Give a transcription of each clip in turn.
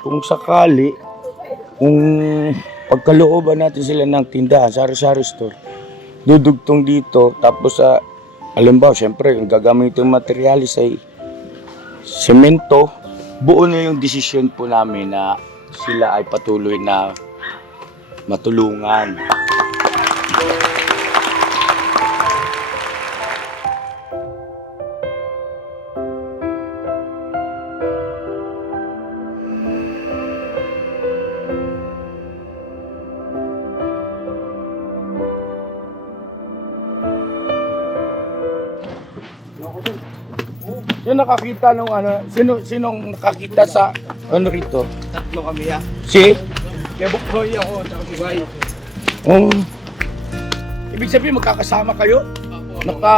kung sakali, kung pagkalooban natin sila ng tindahan, sari-sari store, dudugtong dito, tapos sa, alam ba, syempre, yung gagamitin materialis ay semento, buo na yung desisyon po namin na sila ay patuloy na matulungan. Sino nakakita nung ano? Sinong nakakita sa ano rito? Tatlo kami ya. Si? Kaya Bukroy ako, tsaka si Bay. Ibig sabihin magkakasama kayo? Opo.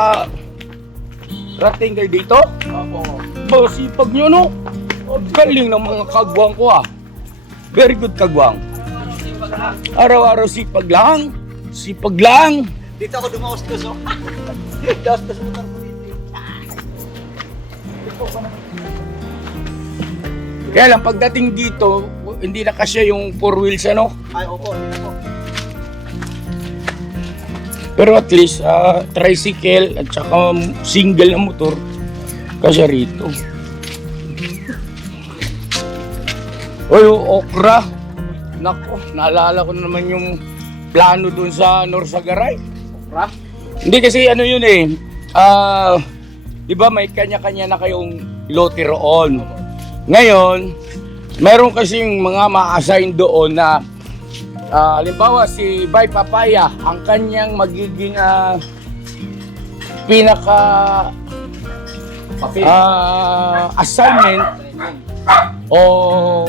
Rating kayo dito? Opo. Ba, sipag nyo no? Galing ng mga kagwang ko ah. Very good kagwang. Araw-araw sipag lang. Sipag lang. Dito ako dumaustos oh. Daustos mo ng kuliti. Kaya lang pagdating dito, hindi na kasya yung 4 wheels ano. Ay, opo, dito po. Pero at least tricycle at saka single na motor kasya rito. Oy, okra. Nako, naalala ko na naman yung plano dun sa Norsagaray. Okra? Hindi kasi ano yun eh. Di ba may kanya-kanya na kayong lote roon. Ngayon, meron kasing mga ma-assign doon na halimbawa si Bay Papaya, ang kanyang magiging pinaka assignment o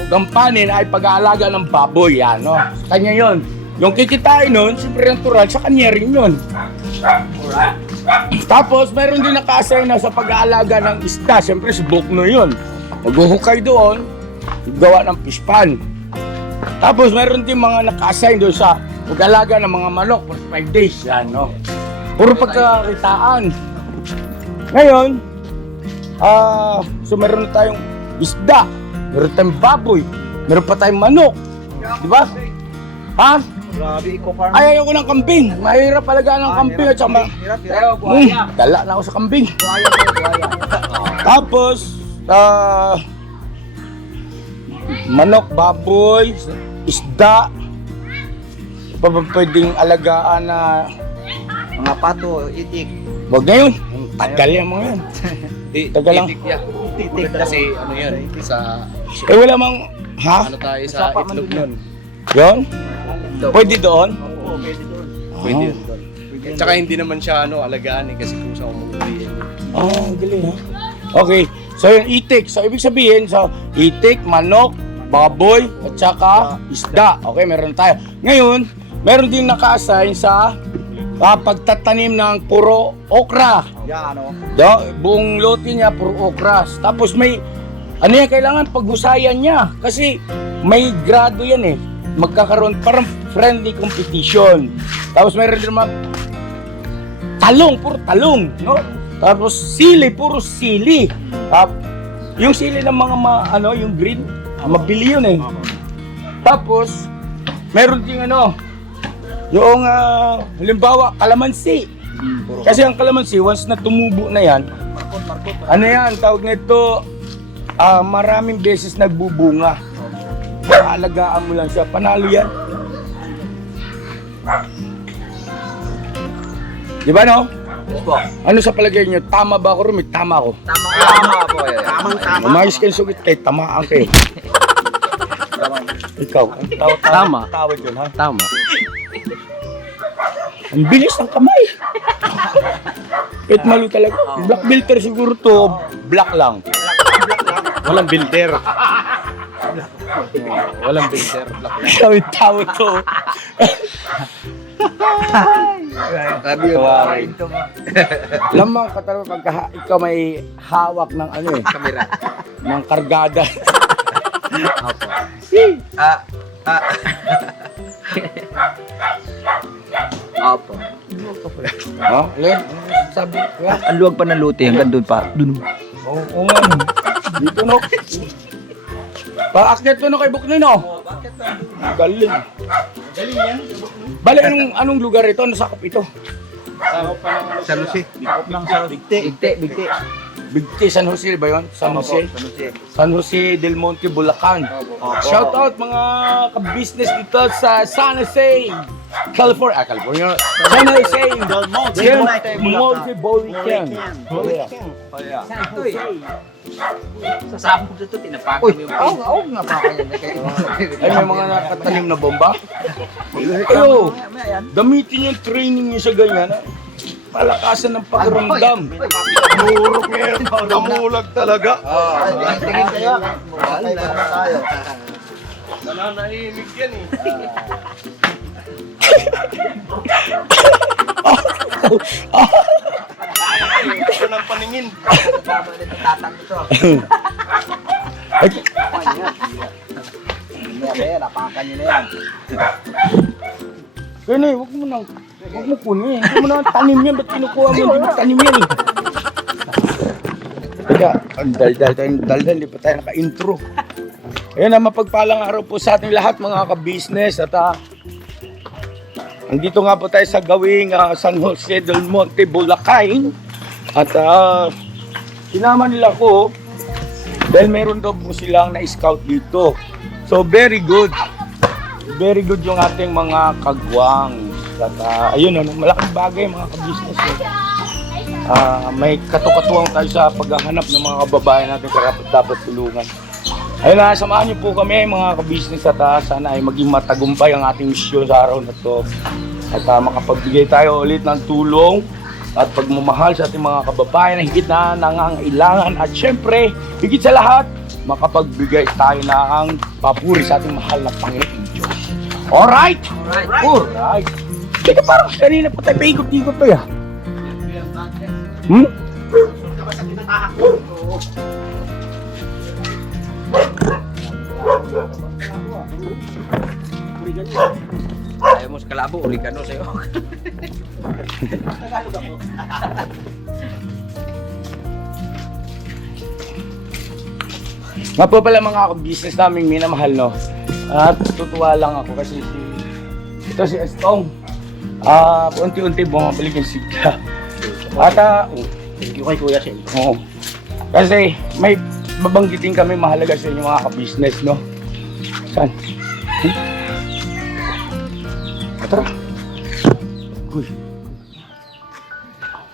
gampanin ay pag-aalaga ng baboy, no? Kanya yon. Yung kikitain nun, siyempre natural, sa kanya rin yun. Alright. Tapos, meron din naka-assign na sa pag-aalaga ng isda, siyempre si Bukno yun. Maghuhukay doon, gawa ng fish pan. Tapos meron din mga naka-assign doon sa pag-alaga ng mga manok for 5 days. Yan, no? Puro pagkakitaan. Ngayon, so meron na tayong isda, meron tayong baboy, meron pa tayong manok. Di ba? Ha? Grabe, eco-farm. Ay, ayoko ng kambing. Mahirap alagaan ng kambing at saka Hirap. Buhaya. dala na ako sa kambing. Buhaya po, buhaya. Tapos, manok, baboy, isda, pa ba pwedeng alagaan na Mga pato, itik. wag na yun. Tagal yan mga yan. Tagal lang. Titik Kasi ano yun, sa Eh wala mang, ha? ano tayo sa Sapa man itlog dun nun. Yun? Pwede doon? Oo, pwede doon. Pwede yun doon. Tsaka hindi naman siya alagaan kasi kung saan umuwi. Galing ha? Okay, so yun, itik. So ibig sabihin, so itik, manok, baboy, at saka isda. Okay, meron tayo. Ngayon, meron din naka-assign sa pagtatanim ng puro okra. Yan, ano. Buong lote niya, puro okras. Tapos may, ano yan, kailangan paghusayan niya. Kasi may grado yan eh. Magkakaroon, parang friendly competition. Tapos mayroon din naman, talong, puro talong, no? Tapos sili, puro sili. Yung sili ng mga, yung green, mabili yun eh. Tapos, meron din yung, halimbawa, kalamansi. Kasi ang kalamansi, once na tumubo na yan, ano yan, tawag nito, maraming beses nagbubunga. Alagaan mo lang siya, panalo yan. Di ba no? Po. Ano sa palagay niyo? Tama ba ako rin? Tama ako. Tama po. Tamang-tama. Umayos kayo sugit kay tamaan kayo. Ikaw, ang Tama. tawag yun ha? Tama. Ang bilis ng kamay. Kahit malo talaga. Black filter siguro to, black lang. Walang builder. Walang builder. Black lang. Tawid-tawa to. Grabe yun. Lamang ka talaga pagka ikaw may hawak ng Kamera. ng kargada. Opo. Opo. Oh, Len, ano sabi? Ang luwag pa ng lote, hanggang doon pa. Doon. Oo nga. Dito no. Paakyat to na kay Buknoy, no? Galing. Galing yan. Bale, anong lugar ito? Nasakop ito? Ako pa ng San Jose. ng San Bigti. Bigti, San Jose ba yun? San Jose? San Jose del Monte, Bulacan. Shout out mga ka-business dito sa San Jose, California. California. San Jose. Del Monte, Monte, Bulacan. Sa sabog dito, tinapakan yung Oo nga pa kaya na kayo. Ay, may mga nakatanim na bomba. Ayo, gamitin yung training nyo sa ganyan. Palakasan ng pagramdam. Murok ngayon. Namulag talaga. Tingin kayo. Kaya na tayo. Nananahimik yan eh. Ito ng paningin. tama nito tatang ito. Kaya napakan nyo na yan. Kaya huwag mo kunin. Hindi mo na tanim yan. Ba't kinukuha mo? Hindi mo tanim yan eh. Teka, dal-dal, hindi pa tayo naka-intro. Ayan na, mapagpalang araw po sa ating lahat mga ka-business. At andito nga po tayo sa gawing San Jose del Monte, Bulacan. At sinama nila ko dahil meron daw po silang na-scout dito. So very good. Very good yung ating mga kagwang. At ayun, malaking bagay mga ka-business. May katukatuwang tayo sa paghahanap ng mga kababayan natin karapat dapat tulungan. Ayun na, samahan niyo po kami mga ka-business at sana ay maging matagumpay ang ating misyon sa araw na to. At makapagbigay tayo ulit ng tulong at pagmamahal sa ating mga kababayan na higit na nangangailangan. At syempre, higit sa lahat, makapagbigay tayo ng papuri sa ating mahal na Panginoon Diyos. Alright? Alright. Teka, parang kanina pa tayo paikot-ikot to ya. Ayaw mo sa kalabo, oregano sa'yo. Nga po pala mga business naming minamahal, no? At tutuwa lang ako kasi ito si Estong. Unti-unti bumabalik yung sigla. At Thank you kay Kuya Shell. oo. Kasi may babanggitin kami mahalaga sa inyo mga ka-business, no? Saan? Tara. Uy.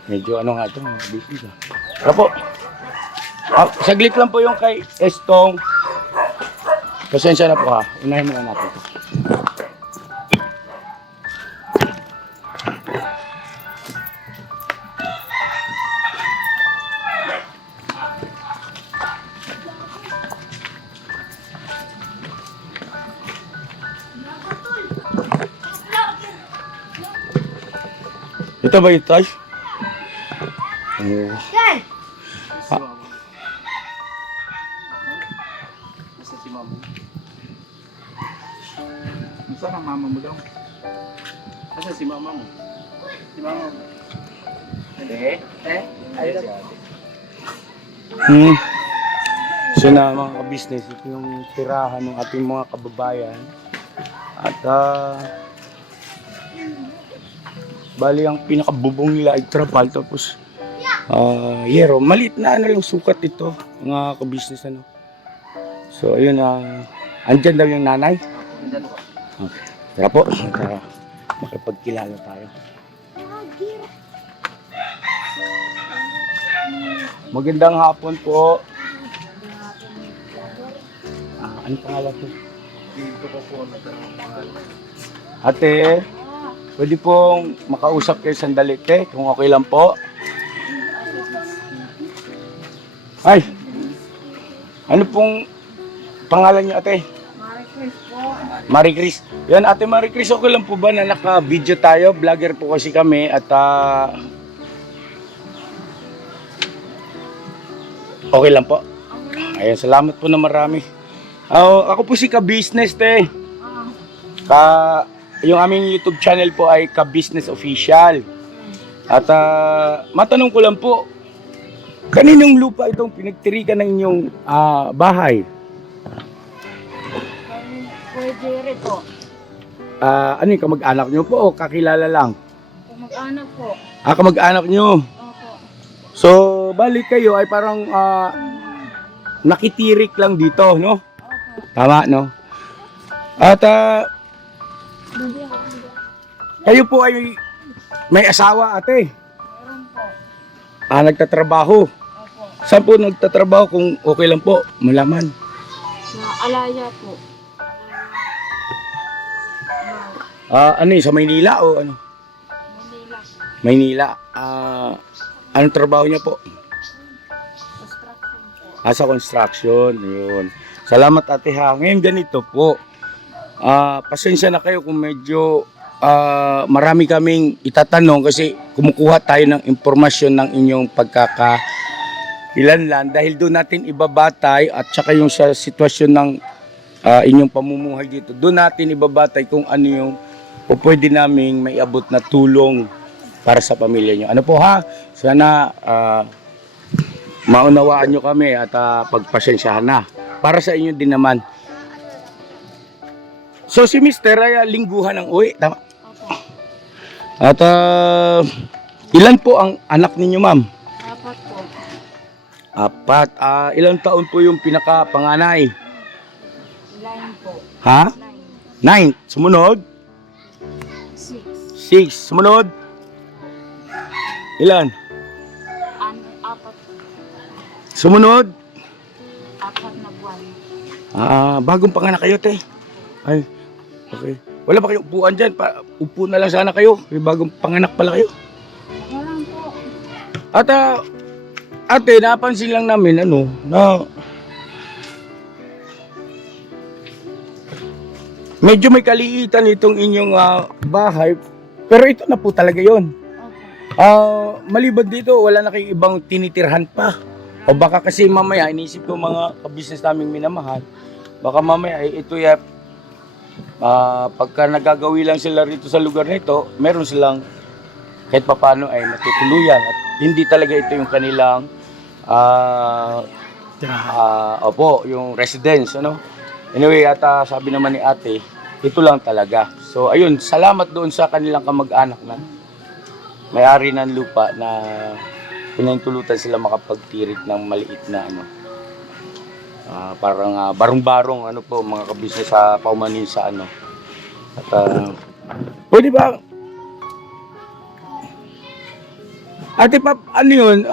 Medyo ano nga ito mga ka-business, ha? Tara po. Saglit lang po yung kay Estong. Pasensya na po ha. Unahin muna natin ito. Ito ba yung toy? Basta si mama. Saan ang mama mo daw? Basta si mama mo. Si mama mo. Ayun na. So na mga ka-business, ito yung tirahan ng ating mga kababayan. At bali ang pinakabubong nila ay trapal tapos yero. Maliit na ano lang sukat ito mga ka-business ano. So ayun andyan daw yung nanay. Okay. Tara po, tara makipagkilala tayo. Magandang hapon po. Ano pangalan po? Dito ko po natanong pangalan. Ate, pwede pong makausap kayo sandali, te, kung okay lang po. Ay, ano pong pangalan niyo, ate? Maricris po. Marie Chris. Yan, ate Marie Chris, okay lang po ba na naka-video tayo? Vlogger po kasi kami at okay lang po. Ayan, salamat po na marami. Ako po si Ka-Business, te. Yung aming YouTube channel po ay Ka-Business Official. At matanong ko lang po, kaninong lupa itong pinagtirikan ng inyong bahay? Jerry po. Ano yung kamag-anak nyo po o kakilala lang? Mag-anak po. Kamag-anak nyo. Opo. So, balik kayo ay parang nakitirik lang dito, no? Opo. Tama, no? At kayo po ay may asawa, ate. Meron po. Nagtatrabaho. Opo. Saan po nagtatrabaho kung okay lang po malaman? Sa Alaya po. Ano yun, sa Maynila o ano? Manila. Maynila. Anong trabaho niya po? Construction po. Sa construction. Yun. Salamat ate ha. Ngayon ganito po. Pasensya na kayo kung medyo marami kaming itatanong kasi kumukuha tayo ng impormasyon ng inyong pagkakakilanlan dahil doon natin ibabatay at saka yung sa sitwasyon ng inyong pamumuhay dito. Doon natin ibabatay kung ano yung o pwede naming may abot na tulong para sa pamilya nyo. Ano po ha? Sana maunawaan nyo kami at pagpasensyahan na. Para sa inyo din naman. So si Mr. ay lingguhan ng uwi. Tama? Opo. At ilan po ang anak ninyo, ma'am? Apat po. 4. Ilang taon po yung pinakapanganay? 9 po. Ha? 9. 9. Sumunod? 6. 6. Sumunod? Ilan? Apat. Sumunod? 4 na buwan. Bagong panganak kayo, te. Ay, okay. Wala ba kayong upuan dyan? Upo na lang sana kayo. May bagong panganak pala kayo. Meron po. At ate, napansin lang namin na medyo may kaliitan itong inyong bahay. Pero ito na po talaga yon. Opo. Maliban dito, wala na kayong ibang tinitirhan pa. O baka kasi mamaya, inisip ko mga kabisnes naming minamahal, baka mamaya ito pagka nagagawi lang sila rito sa lugar nito, meron silang kahit papano ay matutuluyan at hindi talaga ito yung kanilang yung residence, ano? Anyway, at sabi naman ni ate, ito lang talaga. So ayun, salamat doon sa kanilang kamag-anak na may-ari ng lupa na pinahintulutan sila makapagtirik ng maliit na parang barong-barong po mga kabisnes sa paumanin sa At pwede ba ate Pap, ano yun,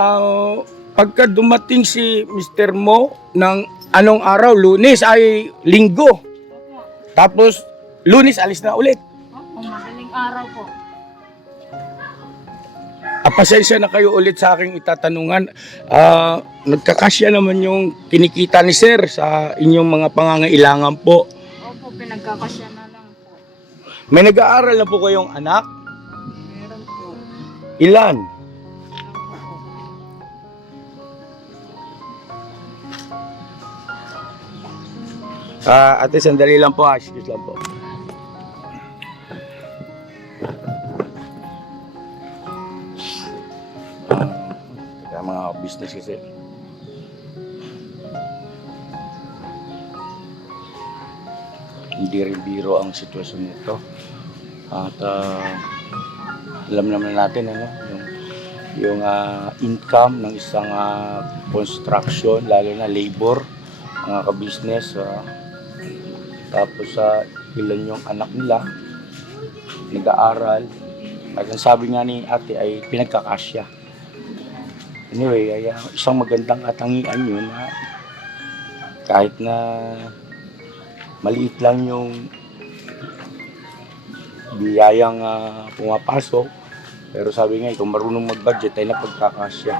pagka dumating si Mr. Mo ng anong araw, Lunes ay Linggo, Opo. tapos Lunes alis na ulit. Opo, madaling araw po. Pasensya na kayo ulit sa aking itatanungan. Nagkakasya naman yung kinikita ni Sir sa inyong mga pangangailangan po. Opo, pinagkakasya na lang po. May nag-aaral na po kayong anak? Meron po. Ilan? Ate, sandali lang po. Excuse lang po. Mga business kasi. Hindi rin biro ang sitwasyon nito. At alam naman natin yung income ng isang construction, lalo na labor, mga ka-business. Tapos ilan yung anak nila nag-aaral. At ang sabi nga ni ate ay pinagkakasya. Anyway, ay isang magandang katangian yun na kahit na maliit lang yung biyayang pumapasok, pero sabi nga kung marunong mag-budget ay napagkakasya.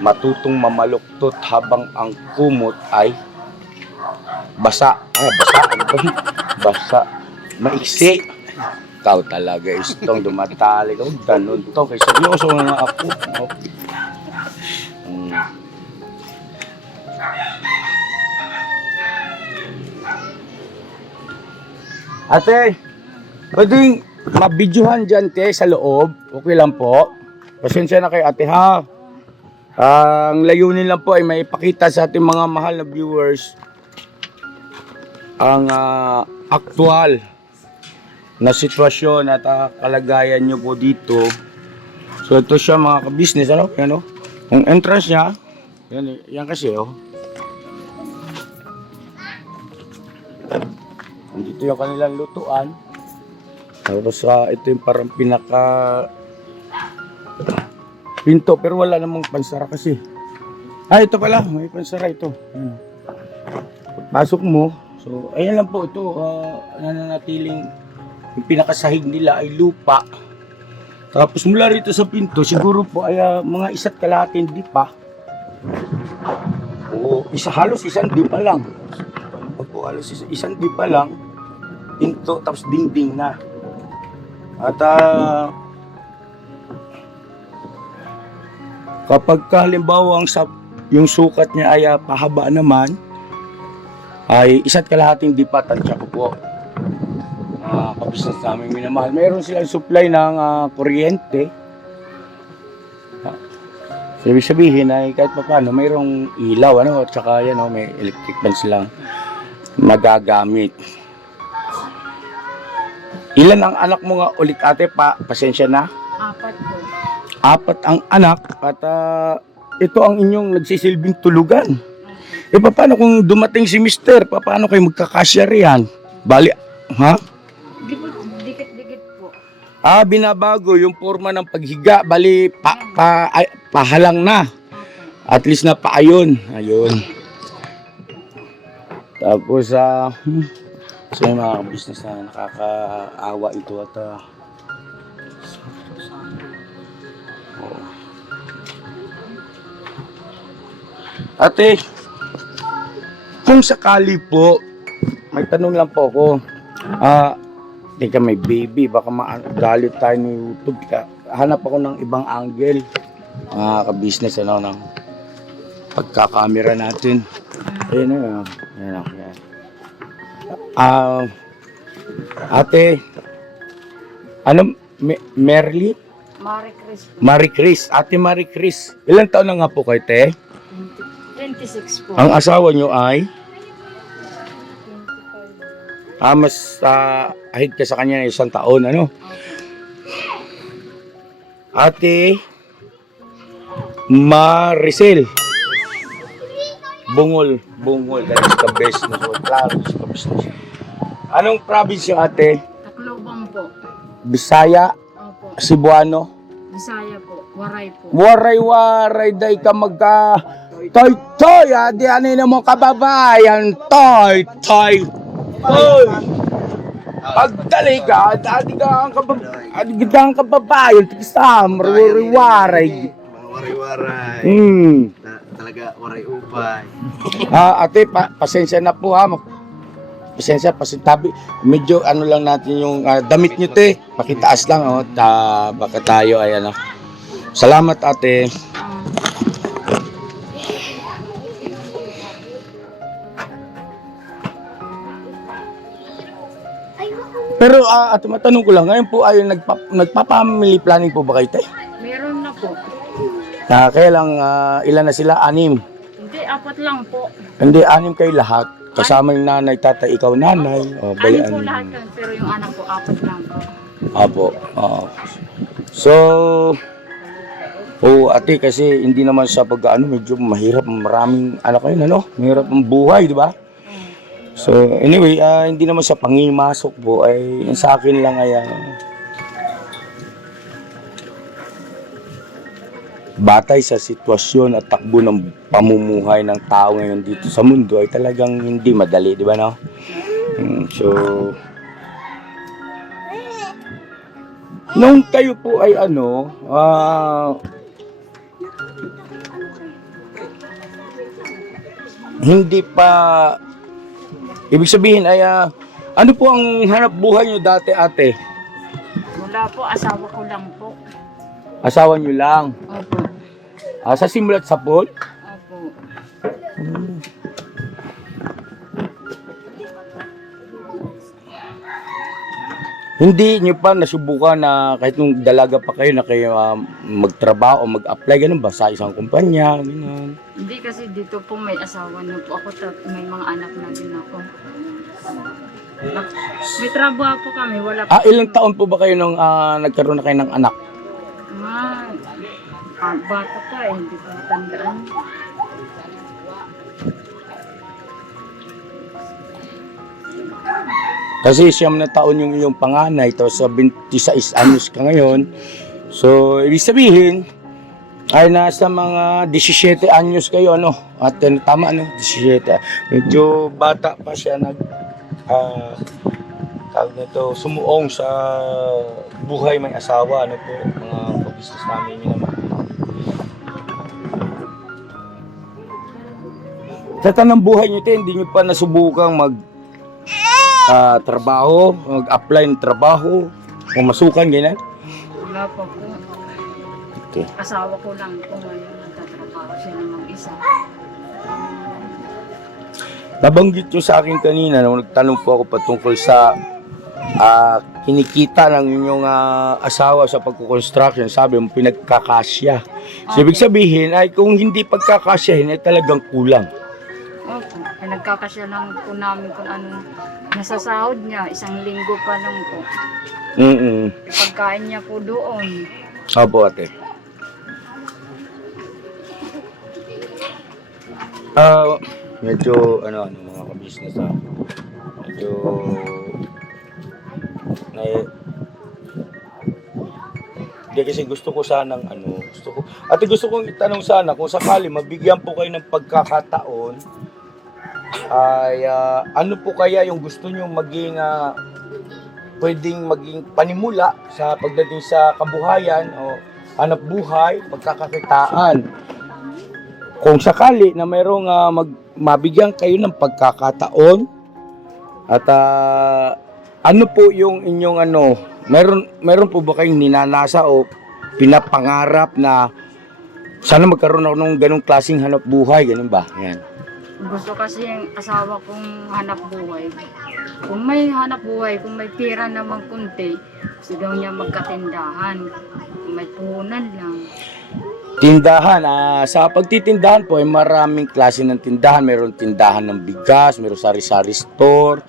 Matutong mamaluktot habang ang kumot ay basa. Basa. Maiksi. Ikaw talaga, istong dumatali ka. Ganun to. Kaya seryoso nga ako. Ate, pwedeng mabidyohan dyan, te, sa loob. Okay lang po. Pasensya na kay ate, ha? Ang layunin lang po ay may pakita sa ating mga mahal na viewers ang aktual na sitwasyon at kalagayan nyo po dito. So ito siya mga ka-business, ano? Yan, oh. Ang entrance niya, yan kasi, oh. Dito yung kanilang lutuan. Tapos ito yung parang pinaka pinto, pero wala namang pansara kasi. Ito pala, may pansara ito. Pasok mo. So, ayan lang po ito, nananatiling yung pinakasahig nila ay lupa. Tapos mula rito sa pinto, siguro po ay mga isa't kalahating dipa. O halos isang dipa lang. Opo, halos isang dipa lang. Pinto, tapos dingding na. At kapag halimbawa yung sukat niya ay pahaba naman, ay isa't kalahating dipa, tansya ko po. Kabusiness namin minamahal. Meron silang supply ng kuryente. So, ibig sabihin ay kahit pa paano, mayroong ilaw, ano, at saka yan, may electric fan silang magagamit. Ilan ang anak mo nga ulit ate pasensya na? 4 po. 4 ang anak at ito ang inyong nagsisilbing tulugan. Paano kung dumating si mister? Paano kayo magkakasya riyan? Bali, ha? Dikit-dikit po. Binabago yung forma ng paghiga. Bali, pahalang na. At least na paayon. Ayun. Tapos, so yung mga business na nakakaawa ito at ate, kung sakali po, may tanong lang po ako. Teka, may baby, baka magalit tayo ni YouTube. Hanap ako ng ibang angle. Ka-business, ano, ng pagkakamera natin. Ayan na, yan. Ate, ano, Merly? Marie Chris po. Marie Chris. Ate Marie Chris. Ilang taon na nga po kayo, te? 26 po. Ang asawa nyo ay? Mas ahid ka sa kanya na 1 taon, ano? Ate Maricel. Bungol, that is the best na province. Anong province yung ate? Tacloban po. Bisaya, Opo. Cebuano? Bisaya po. Waray po. Waray, day ka magka... Toy, adi ano na mo kababayan, toy. Pagdali ka, adi ka ang kababayan, tikisam, waray. Waray-waray. Talaga, waray-upay. Ate, pasensya na po ha. Pasensya, pasintabi. Medyo ano lang natin yung damit nyo, te. Pakitaas lang, oh. Baka tayo ay ano. Salamat, ate. Pero ate, matanong ko lang, ngayon po ay nagpa-family planning po ba kayo, te? Meron na po. Kaya lang, ilan na sila? 6? Hindi, 4 lang po. Hindi, 6 kayo lahat. Kasama yung nanay, tatay, ikaw nanay. Bali, 6 po lahat yan, pero yung anak ko 4 lang po. Apo. So, ate, kasi hindi naman sa medyo mahirap, maraming anak kayo, ano? Mahirap ang buhay, di ba? So, anyway, hindi naman sa pangimasok po, ay sa akin lang ay batay sa sitwasyon at takbo ng pamumuhay ng tao ngayon dito sa mundo ay talagang hindi madali, di ba, no? So, nung kayo po ay hindi pa, ibig sabihin ay ano po ang hanap buhay nyo dati, ate? Wala po, asawa ko lang po. Asawa nyo lang? Opo. Sa simulat sa pool? Opo. Hindi nyo pa nasubukan na kahit nung dalaga pa kayo na kayo magtrabaho o mag-apply, ganun ba? Sa isang kumpanya, ganun. Hindi kasi dito po may asawa na po ako, may mga anak na din ako. May trabaho po kami, wala po. Ilang taon po ba kayo nung nagkaroon na kayo ng anak? Bata pa eh, hindi ko matandaan. Kasi 9 na taon yung iyong panganay, tapos sa 26 anyos ka ngayon. So, ibig sabihin, ay nasa mga 17 anyos kayo, ano? At tama, ano? 17. Medyo bata pa siya tawag nito, sumuong sa buhay may asawa, ano po, mga kabisnes namin yun naman. Sa tanang buhay nyo, hindi nyo pa nasubukang trabaho, mag-apply ng trabaho, o masukan, ganyan? Wala pa po. Okay. Asawa ko lang po ngayon, nagtatrabaho siya ng mag-isa. Nabanggit nyo sa akin kanina nung nagtanong po ako patungkol sa kinikita ng inyong asawa sa pagkukonstruction. Sabi mo, pinagkakasya. So, ibig sabihin ay kung hindi pagkakasyahin ay talagang kulang. Opo, nagkakasya lang po namin kung ano nasasahod niya. 1 linggo pa lang po. Pagkain niya po doon. Opo, ate. Medyo mga ka-business medyo hindi kasi gusto ko sanang gusto kong itanong sana kung sakali mabigyan po kayo ng pagkakataon ay ano po kaya yung gusto nyo maging pwedeng maging panimula sa pagdating sa kabuhayan o hanap buhay, pagkakakitaan. Kung sakali na mayroong mabigyan kayo ng pagkakataon at ano po yung inyong meron po ba kayong ninanasa o pinapangarap na sana magkaroon ako ng ganong klaseng hanap buhay, ganun ba? Yan. Gusto kasi yung asawa kong hanap buhay. Kung may hanap buhay, kung may pera naman kunti, gusto daw niya magkatindahan. Kung may puhunan lang. Tindahan, sa pagtitindahan po ay maraming klase ng tindahan. Mayroong tindahan ng bigas, mayroong sari-sari store.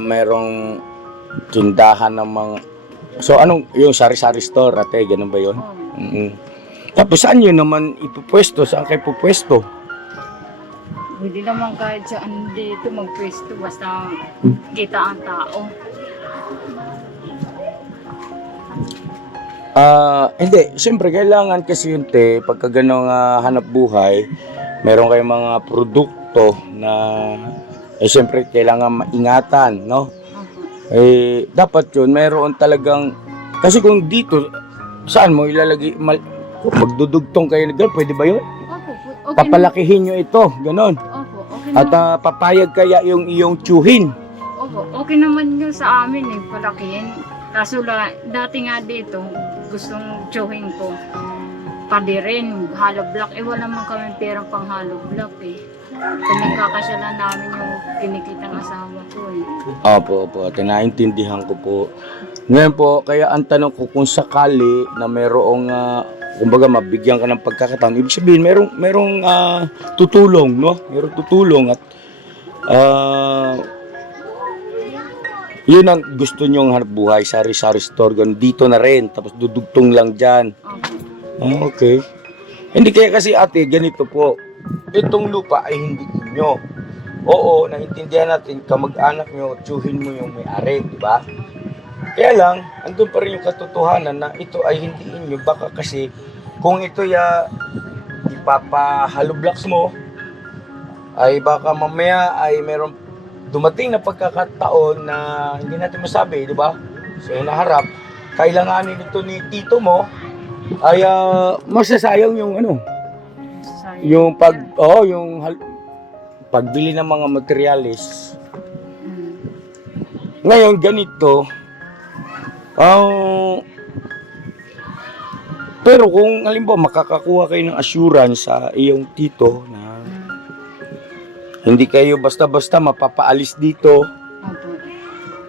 Mayroong tindahan ng mga... So anong yung sari-sari store, ate? Ganun ba yun? Tapos saan yun naman ipupwesto? Saan kayo pupwesto? Hindi naman kahit saan dito magpwesto, basta kita ang tao. Hindi, siyempre kailangan kasi yun pagka ganong hanap buhay, meron kayong mga produkto na siyempre kailangan maingatan, no? Dapat yun, meron talagang, kasi kung dito, saan mo ilalagay, magdudugtong kayo na gano'n, pwede ba yun? Opo, okay. Papalakihin nyo ito, gano'n. Opo, okay At naman. papayag kaya yung iyong tiyuhin. Opo, okay naman yun sa amin palakihin. Kaso dati nga dito, gustong tsuhin ko. Padirin, hollow block. Wala man kami perang pang hollow block Pinagkakasyalan namin yung kinikitang asawa ko Opo, ate, naintindihan ko po. Ngayon po, kaya ang tanong ko kung sakali na mayroong, kumbaga mabigyan ka ng pagkakataon, ibig sabihin merong tutulong, no? Merong tutulong at yun ang gusto nyong hanap buhay, sari-sari store, ganun, dito na rin, tapos dudugtong lang dyan. Okay. Hindi kaya kasi ate, ganito po, itong lupa ay hindi inyo. Oo, naintindihan natin, kamag-anak nyo, tsuhin mo yung may-ari, di ba? Kaya lang, andun pa rin yung katotohanan na ito ay hindi inyo, baka kasi kung ito ipapahaloblocks mo, ay baka mamaya ay meron dumating na pagkakataon na hindi natin masabi, di ba? So, hinaharap, kailanganin ito ni tito mo, ay masasayang yung yung pagbili ng mga materialis. Ngayon, ganito, pero kung halimbawa makakakuha kayo ng assurance sa iyong tito na hindi kayo basta-basta mapapaalis dito,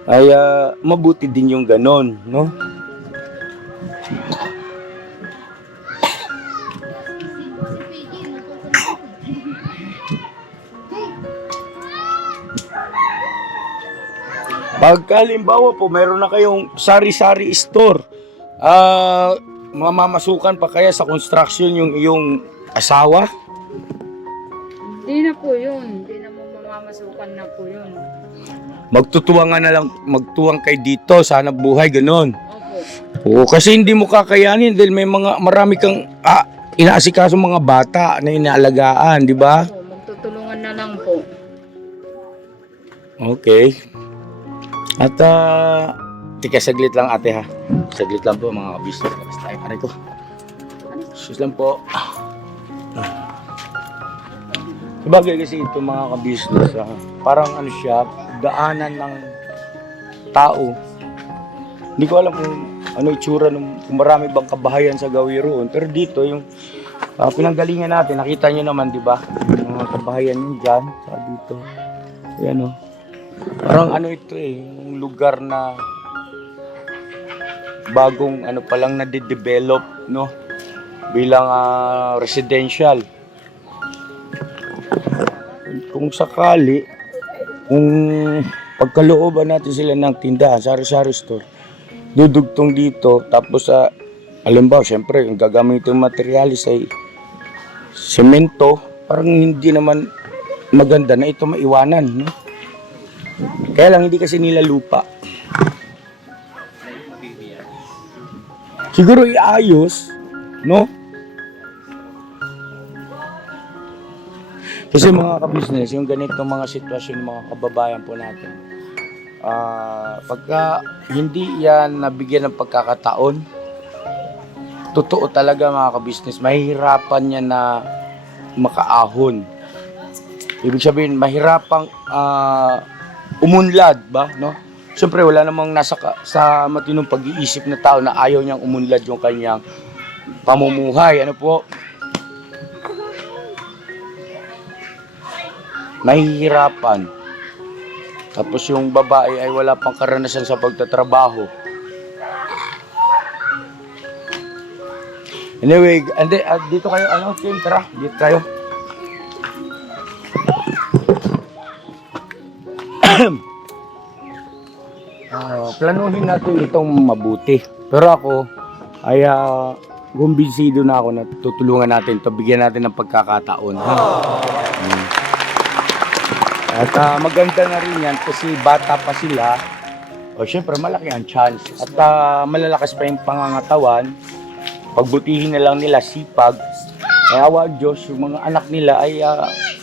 ay mabuti din yung ganon, no? Pagka halimbawa po, meron na kayong sari-sari store, mamamasukan pa kaya sa construction yung iyong asawa? Hindi na po yun. Hindi na mo mamamasukan na po yun. Magtutuwang na lang, magtuwang kay dito, sana buhay, ganun. Opo. Oo, kasi hindi mo kakayanin dahil marami kang inaasikaso mga bata na inaalagaan, di ba? So, magtutulungan na lang po. Okay. At tika saglit lang ate ha. Saglit lang po mga kabisnes. Labas tayo. Aray ko. Sus lang po. Sabagay kasi ito mga kabisnes, parang ano siya, daanan ng tao. Hindi ko alam kung ano itsura kung marami bang kabahayan sa Gawi roon. Pero dito yung pinanggalingan natin, nakita nyo naman, di ba? Yung mga kabahayan yun dyan, sa dito. Ayan o. Parang ano ito yung lugar na bagong ano pa lang na-develop, no? Bilang residential. Kung sakali, kung pagkalooban natin sila ng tindahan, sari-sari store, dudugtong dito, tapos alimbawa, syempre, yung gagamitin materialis ay semento, parang hindi naman maganda na ito maiwanan, no? Kaya lang hindi kasi nila lupa. Siguro iayos, no? Kasi mga kabisnes, yung ganitong mga sitwasyon ng mga kababayan po natin, pagka hindi yan nabigyan ng pagkakataon, totoo talaga mga kabisnes, mahihirapan niya na makaahon. Ibig sabihin, mahirapang umunlad ba, no? Siyempre wala namang sa matinong pag-iisip na tao na ayaw niyang umunlad yung kanyang pamumuhay. Ano po? Mahihirapan. Tapos yung babae ay wala pang karanasan sa pagtatrabaho. Anyway, dito kayo, Kim, tara, dito tayo. Planuhin natin itong mabuti. Pero ako ay kumbinsido na ako na tutulungan natin ito, bigyan natin ng pagkakataon. At maganda na rin yan kasi bata pa sila. O syempre malaki ang chance. At malalakas pa yung pangangatawan. Pagbutihin na lang nila sipag. Kaya awa Diyos, yung mga anak nila ay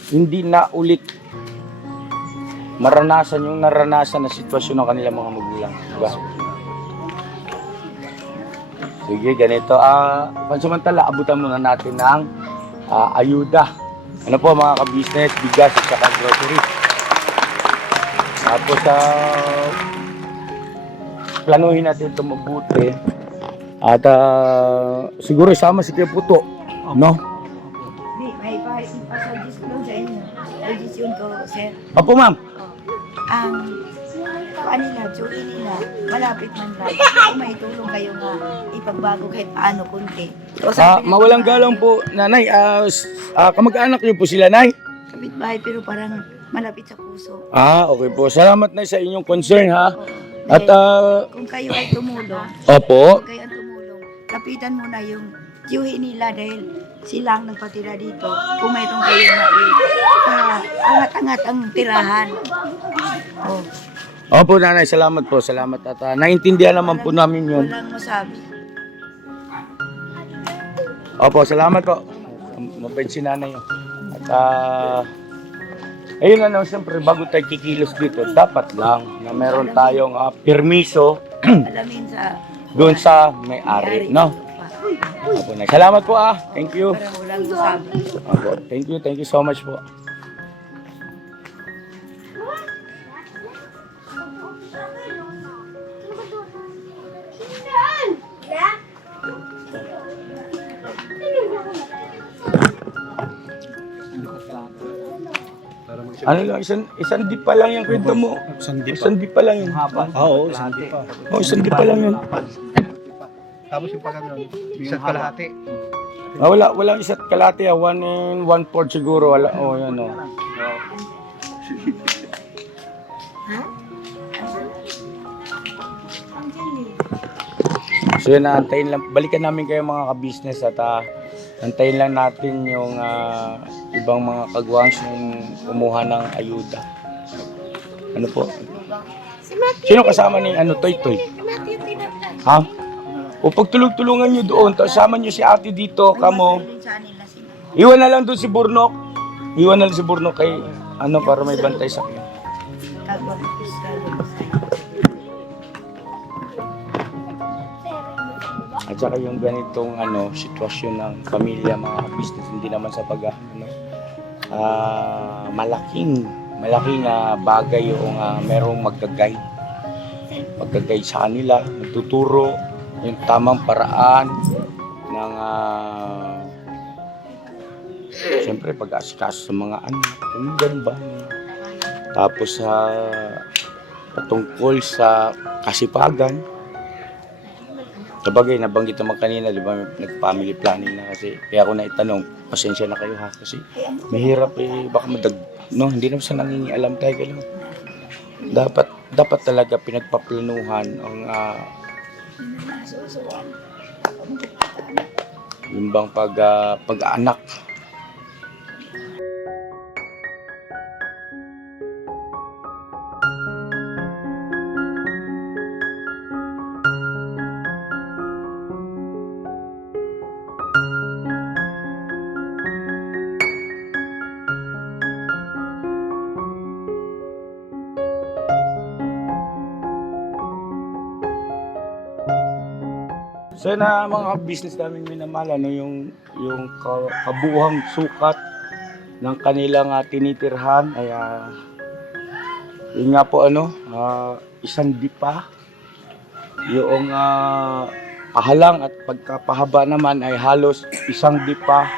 hindi na ulit maranasan yung naranasan na sitwasyon ng kanilang mga magulang. Diba? Sige, ganito. Pansamantala, abutan muna natin ng ayuda. Ano po mga ka-business, bigas at saka grocery. Tapos, planuhin natin ito mabuti. At siguro isama si Kuya Puto, no? May pasagis doon sa inyo. Posisyon ko, sir. Opo, ma'am. Ang nila, tsuhin nila, malapit man lang. Kung may tulong kayo nga, ipagbago kahit paano kunti. Mawalang galang po, nanay. Kamag-anak niyo po sila, nay? Kapit-bahay pero parang malapit sa puso. Okay po. Salamat na sa inyong concern, ha? At, Kung kayo ay tumulong, opo. kung kayo ang tumulong, lapitan mo na yung tsuhin nila dahil sila ang nagpatira dito. Kung mayroon kayo na angat-angat ang tirahan. Oh. Opo, nanay. Salamat po. Salamat. At naintindihan naman po namin yun. Walang masabi. Opo, salamat po. Mabait si nanay. At ayun na, siyempre, bago tayo kikilos dito, dapat lang na meron tayong permiso Alamin sa doon sa may-ari, no? Opo, nay. Salamat po, Thank you. Parang walang masabi. Opo, thank you so much po. Ano lang, isang di pa lang yung kwento mo. Isang di pa lang yun. Oo, isang di pa. Isang di pa lang yun. Tapos yung pagkano, isang kalahati. Walang isa't kalate, 1 and 1/4 siguro. Yan, So yun, antayin lang, balikan namin kayo mga ka-business at antayin lang natin yung ibang mga kagwangs yung kumuha ng ayuda. Ano po? Sino kasama ni Toy Toy? Ha? O pagtulong-tulungan nyo doon, tapos sama nyo si ate dito, kamo. Iwan na lang doon si Burnok. Iwan na lang si Burnok kay para may bantay sa kanya. At saka yung ganitong sitwasyon ng pamilya, mga business, hindi naman sa malaking bagay yung merong magka-guide sa kanila, nagtuturo yung tamang paraan ng siyempre pag-asikaso sa mga anak, ganun ba? Tapos patungkol sa kasipagan. Sabagay, nabanggit naman kanina, di ba, nag-family planning na kasi. Kaya ako na itanong, pasensya na kayo ha, kasi mahirap baka hindi naman sa nangingialam tayo lang. Dapat talaga pinagpaplanuhan ang yung bang pag-aanak. So na mga business namin minamahal, yung kabuuhang sukat ng kanilang tinitirhan ay yun nga po isang dipa. Yung pahalang at pagkapahaba naman ay halos isang dipa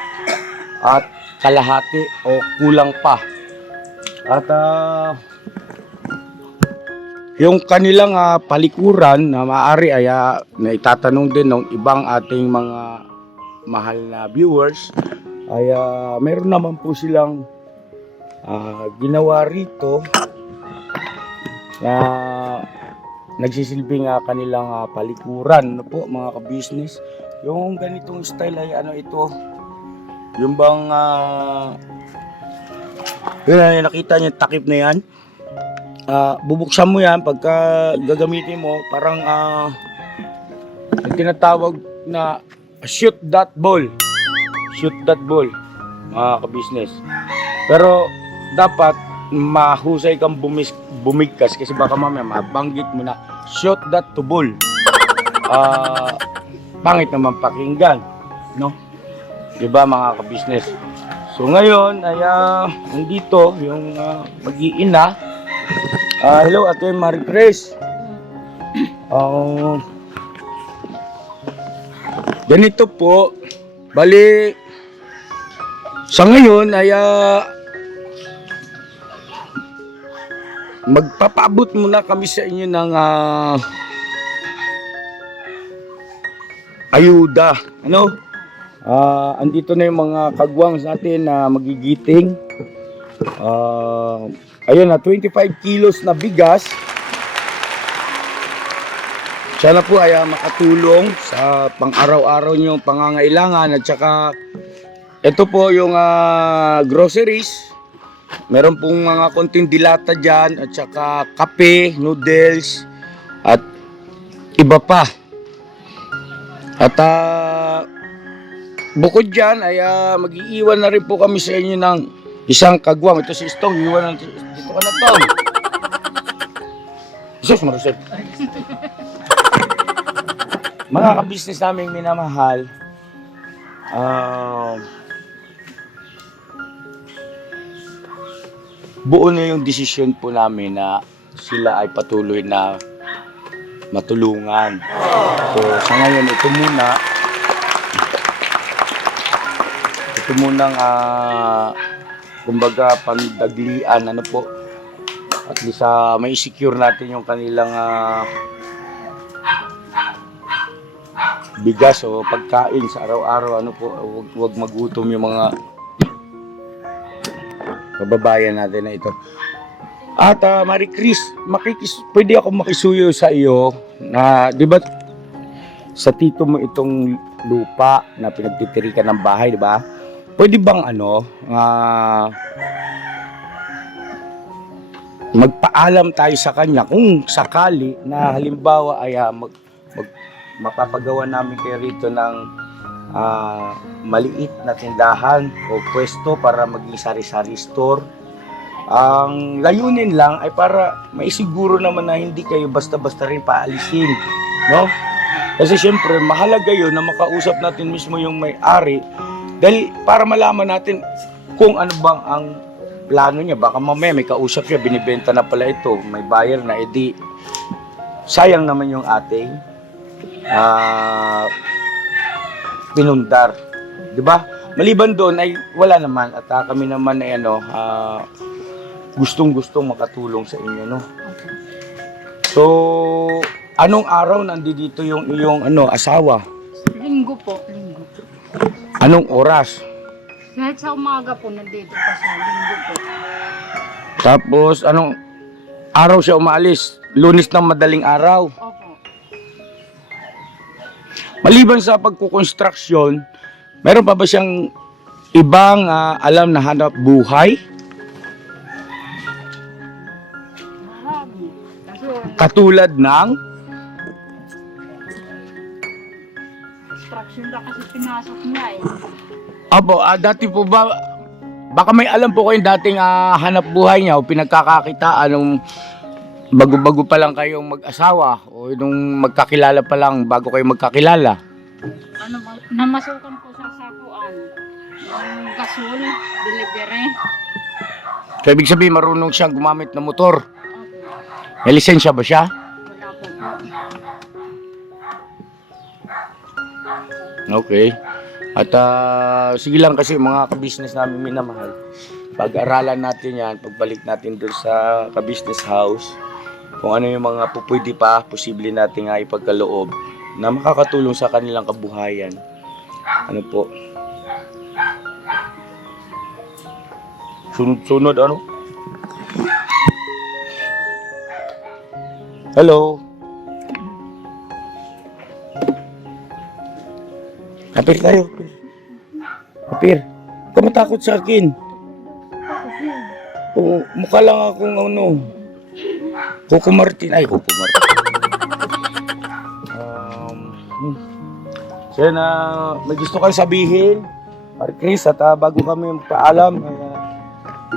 at kalahati o kulang pa. At yung kanilang palikuran na maaari ay na itatanong din ng ibang ating mga mahal na viewers ay meron naman po silang ginawa rito na nagsisilbing kanilang palikuran po mga ka-business. Yung ganitong style ay ito, yung bang yun, nakita niyo takip na yan. Bubuksan mo yan, pagka gagamitin mo, parang yung tinatawag na shoot that ball, mga ka-business. Pero dapat mahusay kang bumigkas kasi baka mamaya mabanggit mo na shoot that to ball. Pangit naman pakinggan, no? Diba mga ka-business? So ngayon ay nandito yung mag-iina. Hello, Ate Marie Grace. Ganito po, bali sa ngayon ay magpapaabot muna kami sa inyo ng ayuda. Andito na yung mga kagwangs natin na magigiting. Ayun 25 kilos na bigas. Sana po ay makatulong sa pang-araw-araw nyo pangangailangan. At saka ito po yung groceries. Meron pong mga konting dilata dyan. At saka kape, noodles at iba pa. At bukod dyan ay mag-iiwan na rin po kami sa inyo ng isang kagwang. Ito si Stong, iwan na dito ka na, Tong. Jesus, Maricel. Mga ka-business namin minamahal, buo na yung desisyon po namin na sila ay patuloy na matulungan. So sa ngayon, ito munang kumbaga pandaglian po, at least may secure natin yung kanilang bigas o pagkain sa araw-araw. Huwag magutom yung mga kababayan natin na ito. At Marie Chris, pwede ako makisuyo sa iyo na, di ba, sa tito mo itong lupa na pinagtitirikan ng bahay, di ba? Pwede bang magpaalam tayo sa kanya kung sakali na halimbawa ay mapapagawa namin kayo rito ng maliit na tindahan o pwesto para maging sari-sari store. Ang layunin lang ay para maisiguro naman na hindi kayo basta-basta rin paalisin, no? Kasi syempre mahalaga yun na makausap natin mismo yung may-ari dahil para malaman natin kung ano bang ang plano niya. Baka mamaya may kausap siya, binibenta na pala ito, may buyer na, edi sayang naman yung ating pinundar, di ba? Maliban doon ay wala naman at kami naman ay gustong-gustong makatulong sa inyo, no? So, anong araw nandito yung iyong asawa? Linggo po, linggo. Anong oras? Kahit sa umaga po, nandito pa sa linggo po. Tapos, anong araw siya umaalis? Lunes ng madaling araw. Opo. Maliban sa pagkukonstruksyon, meron pa ba siyang ibang alam na hanap buhay? Marami. Kasi Katulad ng construction na kasi pinasok niya eh. Apo, dati po ba, baka may alam po kayong dating hanap buhay niya o pinagkakakitaan nung bago-bago pa lang kayong mag-asawa o nung magkakilala pa lang bago kayo magkakilala? Namasukan po sa sakuan. Yung gasol, delivery. So, ibig sabihin marunong siyang gumamit ng motor. Opo. May lisensya ba siya? Wala po po. Okay. At sige lang kasi mga ka-business namin minamahal. Pag-aralan natin yan, pagbalik natin doon sa ka-business house, kung ano yung mga pupwede pa, posible natin nga ipagkaloob na makakatulong sa kanilang kabuhayan. Ano po? Sunod-sunod ano? Hello? Kapir tayo. Kapir. Huwag ka matakot sa akin. Oo, mukha lang akong Coco Martin. Ay, Coco Martin. So yan, may gusto kang sabihin, Mari Chris, at bago kami magpaalam,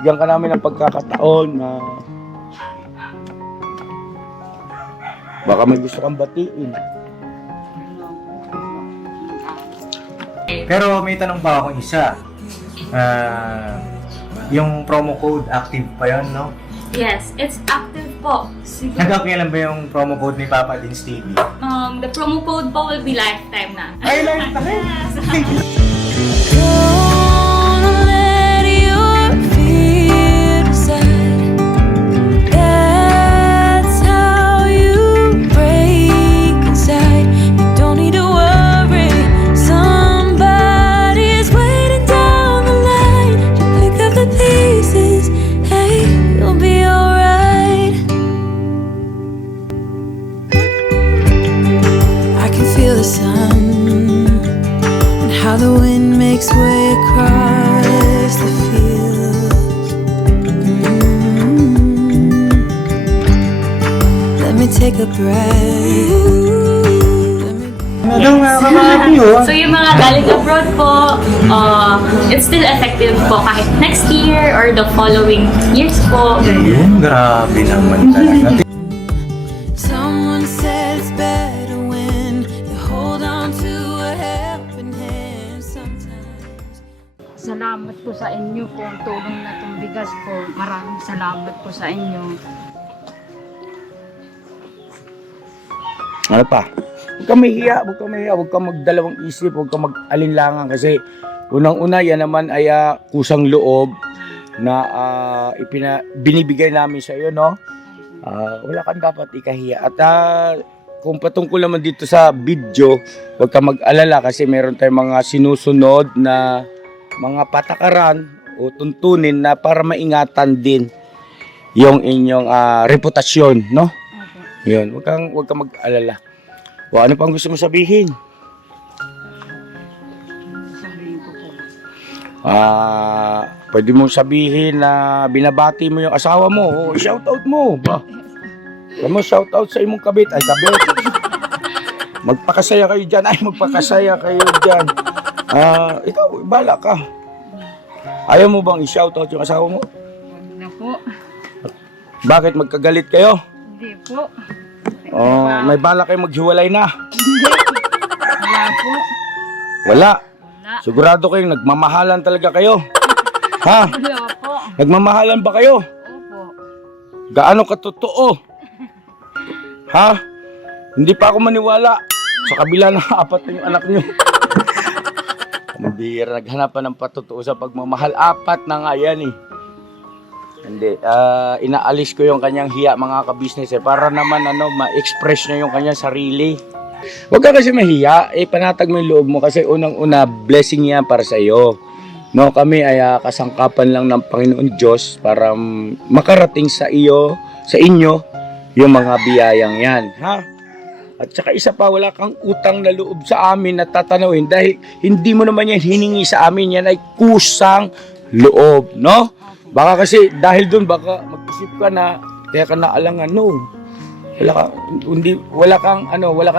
bigyan ka namin ng pagkakataon na baka may gusto kang batiin. Pero may tanong pa akong isa. Yung promo code active pa yun, no? Yes, it's active po. Hanggang kailan ba yung promo code ni Papa Dins TV? The promo code po will be lifetime na. Ay, lifetime! Don't let your fear decide. That's how you break inside. You don't need to worry. Somebody's waiting down the line to pick up the pieces. Hey, you'll be alright. I can feel the sun and how the wind makes way across the fields. Let me take a breath. So yung mga galing abroad po, it's still effective po kahit next year or the following years po. Grabe naman talaga. Someone said it's better when you hold on to a helping hand sometimes. Salamat po sa inyo po. Ang tulong na itong bigas po. Maraming salamat po sa inyo. Ano pa? Huwag kang mahiya, huwag kang magdalawang isip, huwag kang mag-alinlangan kasi unang-una yan naman ay kusang loob na binibigay namin sa iyo, no? Wala kang dapat ikahiya. At kung patungkol naman dito sa video, huwag kang mag-alala kasi meron tayong mga sinusunod na mga patakaran o tuntunin na para maingatan din yung inyong reputasyon, no? Opo. Yun, huwag kang mag-alala. O ano pang gusto mo sabihin? Sabihin ko po. Pwede mong sabihin na binabati mo yung asawa mo. O, shoutout mo. Ba? Alam mo, shoutout sa imong kabit. Ay, kabit. Magpakasaya kayo dyan. Ay, magpakasaya kayo dyan. Ikaw, bala ka. Ayaw mo bang i-shoutout yung asawa mo? Huwag na po. Bakit magkagalit kayo? Hindi po. May bala kayo maghiwalay na? Wala po. Wala. Wala. Sigurado kayong nagmamahalan talaga kayo. Ha? Wala po. Nagmamahalan ba kayo? Opo. Gaano katotoo? Ha? Hindi pa ako maniwala. Sa kabila ng 4 na yung anak nyo. Hindi naghanapan ng patotoo sa pagmamahal. 4 na nga yan eh. Hindi. Inaalis ko yung kanyang hiya mga kabisnes para naman ma-express niya yung kanyang sarili. Huwag ka kasi mahiya. Panatag mo yung loob mo kasi unang-una blessing yan para sa iyo. No, kami ay kasangkapan lang ng Panginoon Diyos para makarating sa inyo yung mga biyayang yan. Ha? At saka isa pa, wala kang utang na loob sa amin na tatanawin dahil hindi mo naman yan hiningi sa amin, yan ay kusang loob, no? Baka kasi dahil doon baka mag-isip ka na kaya ka naalangan, no. Wala kang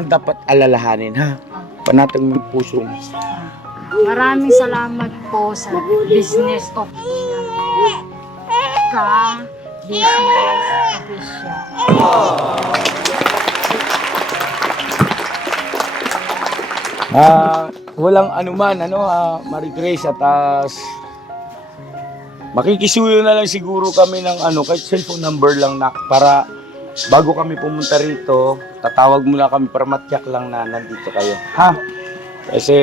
dapat alalahanin, ha? Panatag mo yung puso mo. Maraming salamat po sa business official. Business official. Walang anuman, Marie Grace, at makikisuyo na lang siguro kami ng kahit cellphone number lang na para bago kami pumunta rito, tatawag muna kami para matyak lang na nandito kayo. Ha? Kasi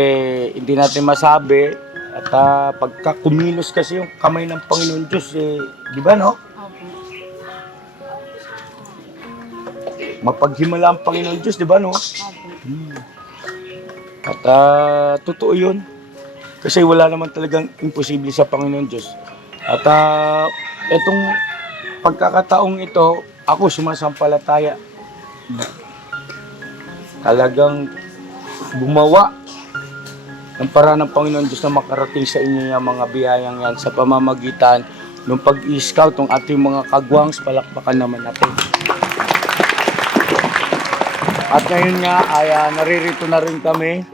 hindi natin masabi at pagka kumilos kasi yung kamay ng Panginoon Diyos, di ba no? Opo. Mapaghimala ang Panginoon Diyos, di ba no? Opo. At totoo yun. Kasi wala naman talagang imposible sa Panginoon Diyos. At itong pagkakataong ito, ako sumasampalataya. Talagang gumawa ng paraan ng Panginoon Diyos na makarating sa inyo yung mga biyayang yan sa pamamagitan ng pag-i-scout ng ating mga kagwangs. Palakpakan naman natin. At ngayon nga ay naririto na rin kami.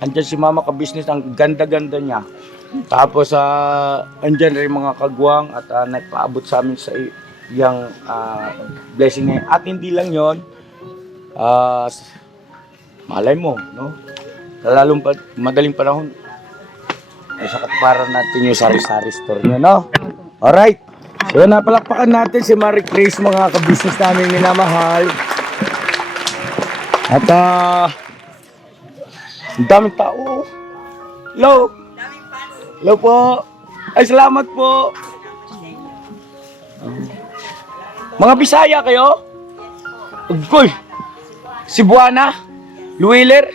Andyan si Mama Kabisnes, ang ganda-ganda niya. Tapos andyan rin mga kagwang at nagpaabot sa amin sa iyang blessing niya. At hindi lang yon, malay mo, no? Lalong madaling panahon, ay sa katuparan natin yung sari-sari store niyo, no? Alright. So napalakpakan natin si Marie Grace, mga kabisnes namin minamahal. At ang daming tao. Hello. Hello po. Ay, salamat po. Mga Bisaya kayo? Ugoy. Cebuana? Luwiler?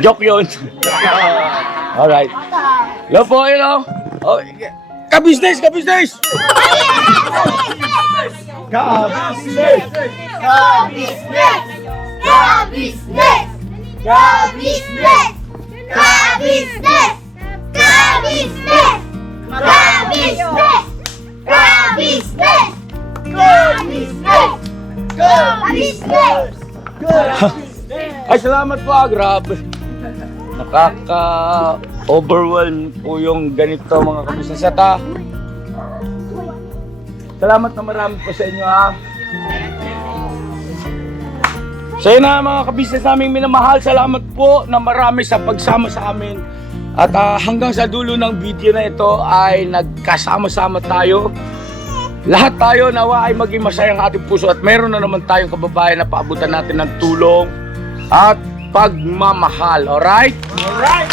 Joke yun. Alright. Hello po, hello. Oh, kabisnes, kabisnes! Kabisnes! Ka-business! Ka-business! Ka-business! Ka-business! Ka-business! Ka-business! Ka-business! Ka-business! Ka-business! Ay, salamat po, grabe. Nakaka-overwhelm po yung ganito, mga kabisnes. At salamat na marami po sa inyo, ha. So yun na, mga kabisnes naming minamahal, salamat po na marami sa pagsama sa amin. At hanggang sa dulo ng video na ito ay nagkasama-sama tayo. Lahat tayo nawa ay maging masayang ating puso at meron na naman tayong kababayan na paabutan natin ng tulong at pagmamahal. Alright? Alright!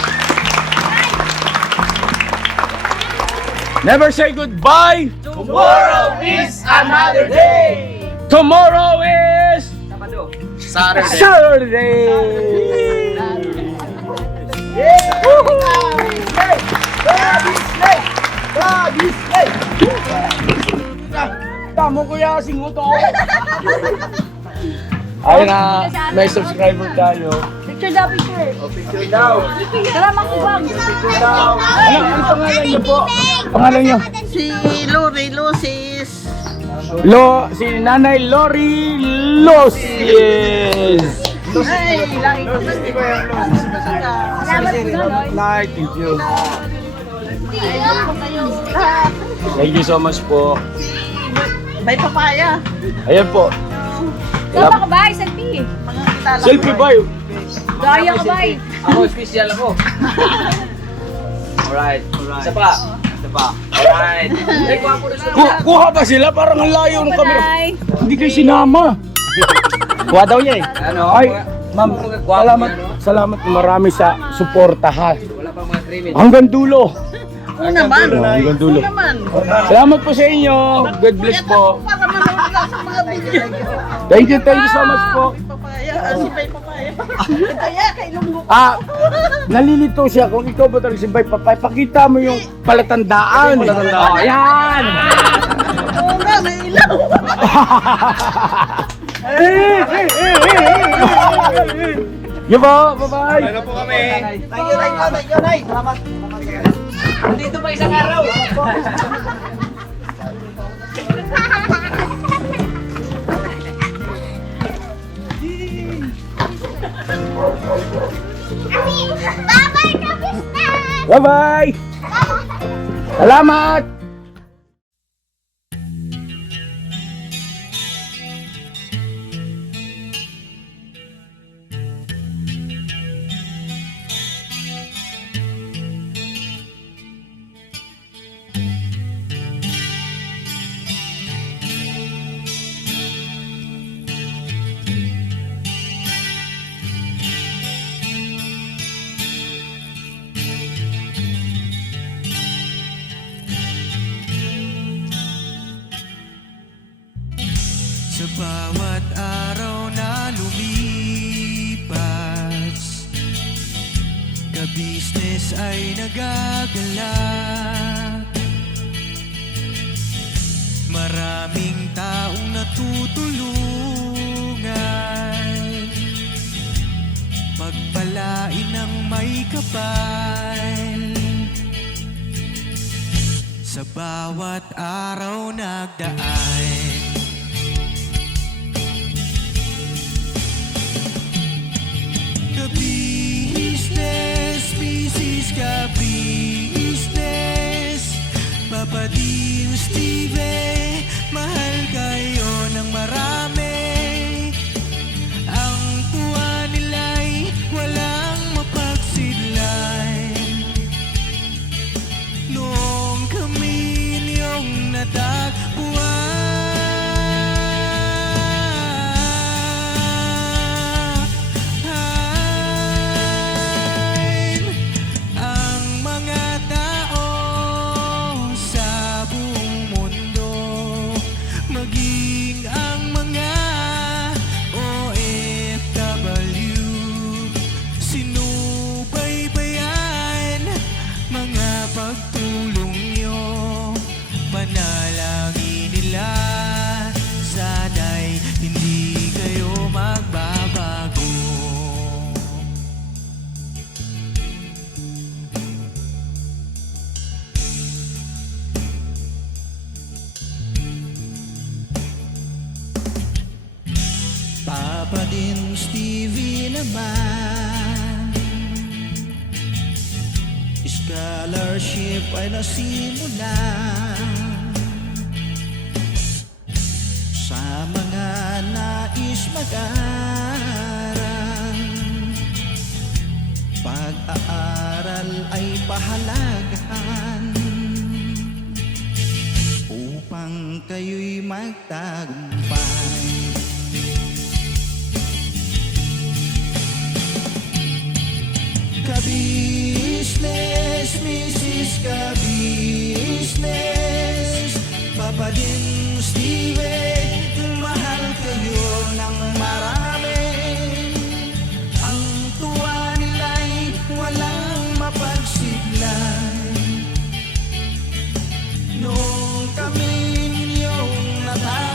Never say goodbye. Tomorrow is another day! Tomorrow is Saturday. mo kuya, singuto. Ayun na, may subscriber tayo. Picture daw, picture. Picture daw. Salamat po, Bang. Ano pangalan niyo po? Pangalan niyo? Si Lori Lucis. Si Nanay Lori Loses. Ay, lagi ko Salamat po, Lord. Like, thank you. Thank you so much po. May papaya. Ayan po. Sama ka ba? Selfie. Mga kilala. Selfie ba yun? Gaya ka ba? Ako, special ako. Alright. Isa pa. Alright. Ay, gwapo na lang. Kuha ba sila? Parang ang layo ng camera. Hindi kayo sinama. Kuha daw niya eh. Ano? Ay, ma'am, Gwapo salamat. yan, no? Salamat marami sa suporta ha. Wala pang mga krimen. Hanggang dulo. Oo naman. Hanggang dulo. Oo naman. Salamat po sa inyo. God bless po. Para manood lang sa mga video. Thank you so much po. Papaya. Si Bay Papaya. Kaya kay Lungo. Nalilito siya kung ikaw ba talaga si Bay Papay. Pakita mo yung palatandaan. Palatandaan. Ayan. Oo nga, may ilaw. Yo po, bye-bye. Ano po kami? Thank you, Nay. Salamat. Dito pa isang araw. Bye-bye. Salamat. Sa bawat araw na lumipas, ka-business ay nagagalak. Maraming taong natutulungan, pagpalain ng may kapal. Sa bawat araw nagdaan, ka-business, business ka-business, Papa Dean, Steve, mahal kayo ng marami. Ang tuwa nila'y walang mapagsidlan. Noong kami niyong natagpuan, ang mga tao sa buong mundo, maging ang mga OFW, sinubaybayan mga pagtulong nyo, panalangin nila, sana'y hindi kayo magbabago. Papa din Stevie naman, scholarship ay nasimula sa mga nais mag-aral. Pag-aaral ay pahalagahan upang kayo'y magtagumpay. Ka-business, Mrs. Ka-business, Papa din Steve, mahal kayo ng marami. Ang tuwa nila'y walang mapagsidlan. Noong kami ninyong natapos,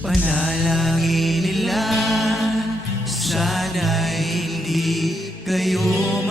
Panalangin nila, sana'y hindi kayo